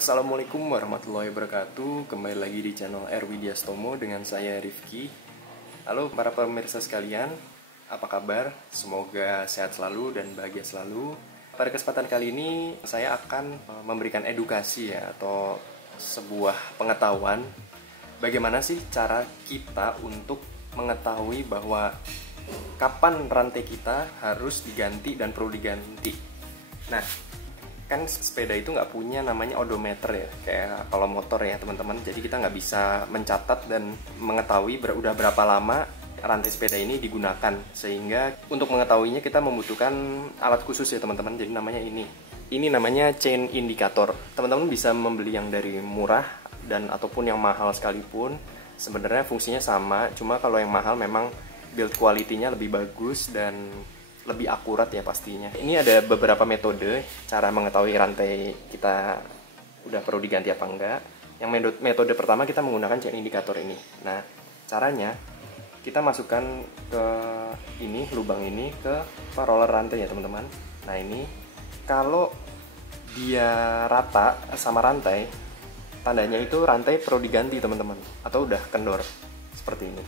Assalamualaikum warahmatullahi wabarakatuh. Kembali lagi di channel Erwidiastomo dengan saya Rifki. Halo para pemirsa sekalian, apa kabar? Semoga sehat selalu dan bahagia selalu. Pada kesempatan kali ini saya akan memberikan edukasi ya, atau sebuah pengetahuan bagaimana sih cara kita untuk mengetahui bahwa kapan rantai kita harus diganti dan perlu diganti. Nah, kan sepeda itu nggak punya namanya odometer ya, kayak kalau motor ya teman-teman. Jadi kita nggak bisa mencatat dan mengetahui udah berapa lama rantai sepeda ini digunakan. Sehingga untuk mengetahuinya kita membutuhkan alat khusus ya teman-teman. Jadi namanya ini namanya chain indicator. Teman-teman bisa membeli yang dari murah dan ataupun yang mahal sekalipun. Sebenarnya fungsinya sama, cuma kalau yang mahal memang build quality-nya lebih bagus dan lebih akurat ya pastinya. Ini ada beberapa metode cara mengetahui rantai kita udah perlu diganti apa enggak. Yang metode pertama kita menggunakan chain indikator ini. Nah, caranya kita masukkan ke lubang ini ke roller rantai ya teman-teman. Nah, ini kalau dia rata sama rantai, tandanya itu rantai perlu diganti teman-teman, atau udah kendor seperti ini.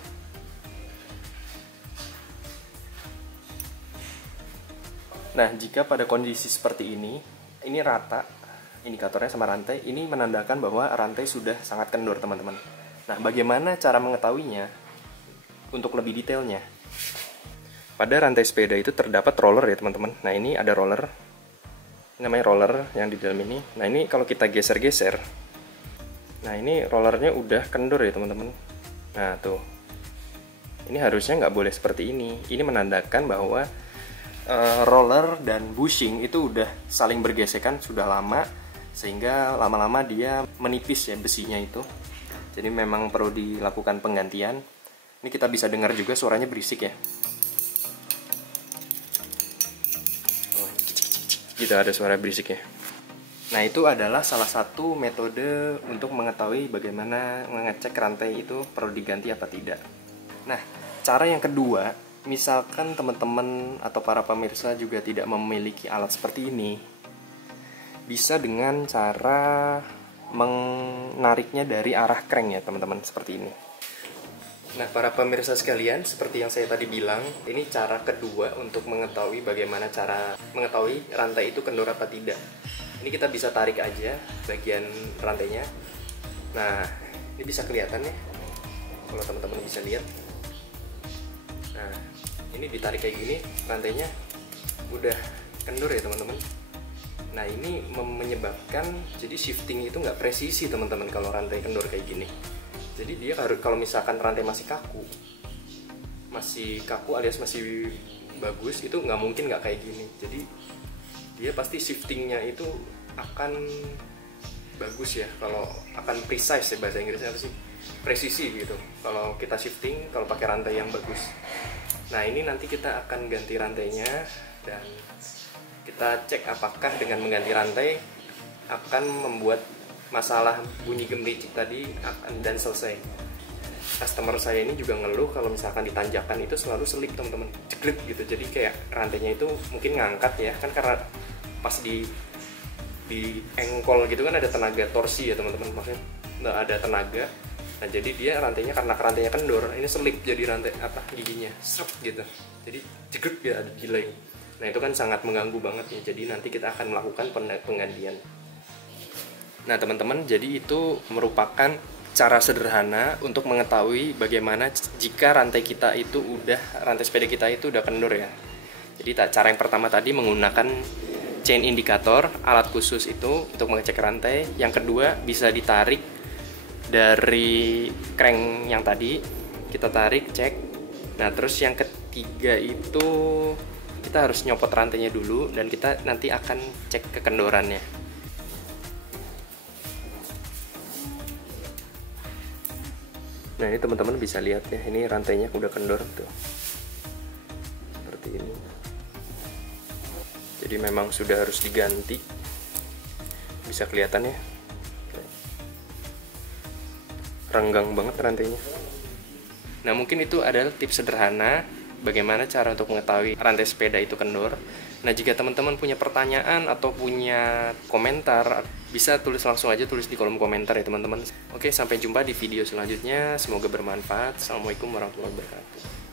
Nah, jika pada kondisi seperti ini rata indikatornya sama rantai, ini menandakan bahwa rantai sudah sangat kendor, teman-teman. Nah, bagaimana cara mengetahuinya? Untuk lebih detailnya, pada rantai sepeda itu terdapat roller ya, teman-teman. Nah, ini ada roller. Ini namanya roller yang di dalam ini. Nah, ini kalau kita geser-geser, nah ini rollernya udah kendor ya, teman-teman. Nah, tuh. Ini harusnya nggak boleh seperti ini. Ini menandakan bahwa roller dan bushing itu udah saling bergesekan sudah lama, sehingga lama-lama dia menipis ya besinya itu. Jadi memang perlu dilakukan penggantian. Ini kita bisa dengar juga suaranya berisik ya. Gitu, ada suara berisik ya. Nah, itu adalah salah satu metode untuk mengetahui bagaimana mengecek rantai itu perlu diganti apa tidak. Nah, cara yang kedua, misalkan teman-teman atau para pemirsa juga tidak memiliki alat seperti ini, bisa dengan cara menariknya dari arah crank ya teman-teman, seperti ini. Nah, para pemirsa sekalian, seperti yang saya tadi bilang, ini cara kedua untuk mengetahui bagaimana cara mengetahui rantai itu kendor apa tidak. Ini kita bisa tarik aja bagian rantainya. Nah, ini bisa kelihatan ya, kalau teman-teman bisa lihat. Nah, ini ditarik kayak gini, rantainya udah kendor ya teman-teman. Nah, ini menyebabkan jadi shifting itu nggak presisi teman-teman kalau rantai kendor kayak gini. Jadi dia harus, kalau misalkan rantai masih kaku alias masih bagus, itu nggak mungkin nggak kayak gini. Jadi dia pasti shiftingnya itu akan bagus ya, kalau akan precise ya, bahasa Inggrisnya apa sih, presisi gitu kalau kita shifting, kalau pakai rantai yang bagus. Nah, ini nanti kita akan ganti rantainya dan kita cek apakah dengan mengganti rantai akan membuat masalah bunyi gemericik tadi dan selesai. Customer saya ini juga ngeluh kalau misalkan ditanjakan itu selalu selip teman-teman, jegret gitu. Jadi kayak rantainya itu mungkin ngangkat ya, kan karena pas di engkol gitu kan ada tenaga torsi ya teman-teman, maksudnya nggak ada tenaga. Nah, jadi dia rantainya, karena rantainya kendor, ini selip jadi rantai giginya srep gitu, jadi jegret ya, ada delay. Nah, itu kan sangat mengganggu banget ya. Jadi nanti kita akan melakukan penggantian. Nah, teman-teman, jadi itu merupakan cara sederhana untuk mengetahui bagaimana jika rantai sepeda kita itu udah kendor ya. Jadi cara yang pertama tadi menggunakan chain indicator, alat khusus itu untuk mengecek rantai. Yang kedua bisa ditarik dari crank yang tadi, kita tarik, cek. Nah, terus yang ketiga itu kita harus nyopot rantainya dulu dan kita nanti akan cek kekendorannya. Nah, ini teman-teman bisa lihat ya, ini rantainya udah kendor tuh, seperti ini. Jadi memang sudah harus diganti, bisa kelihatan ya, renggang banget rantainya. Nah, mungkin itu adalah tips sederhana bagaimana cara untuk mengetahui rantai sepeda itu kendor. Nah, jika teman-teman punya pertanyaan atau punya komentar, bisa langsung aja tulis di kolom komentar ya teman-teman. Oke, sampai jumpa di video selanjutnya. Semoga bermanfaat. Assalamualaikum warahmatullahi wabarakatuh.